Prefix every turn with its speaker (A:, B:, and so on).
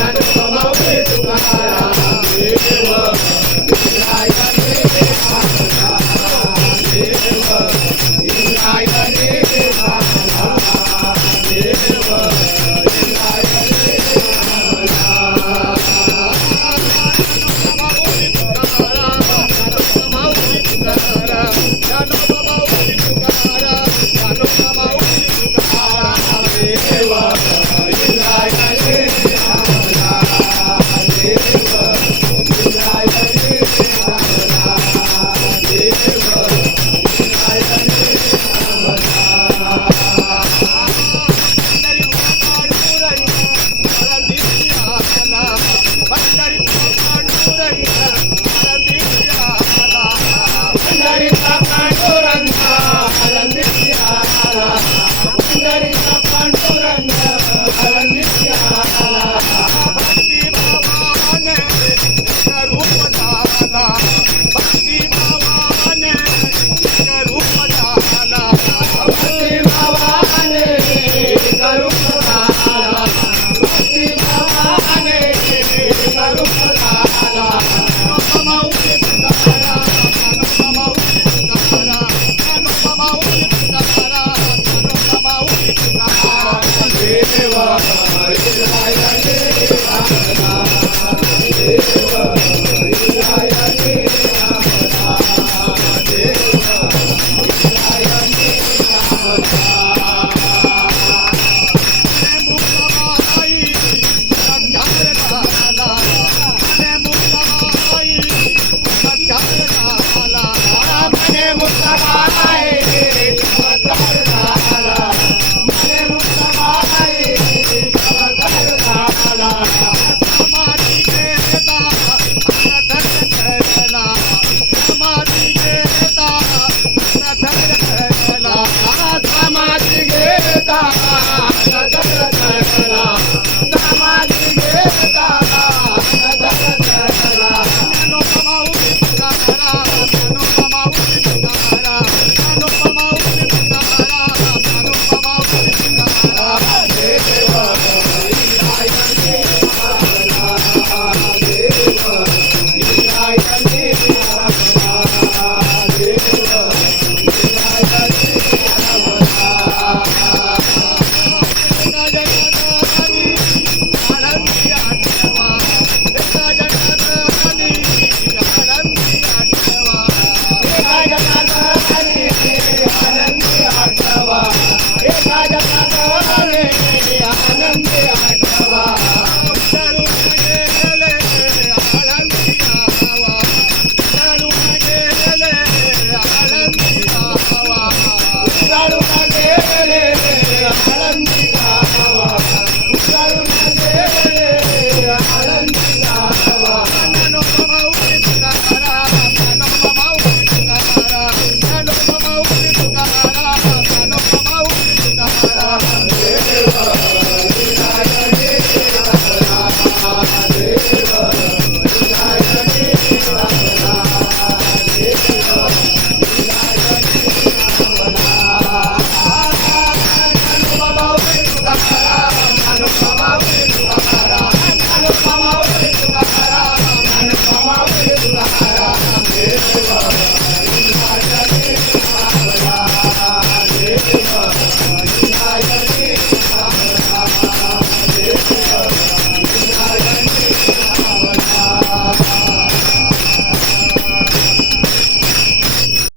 A: हनुमौ विष्णुपारा Hare Hare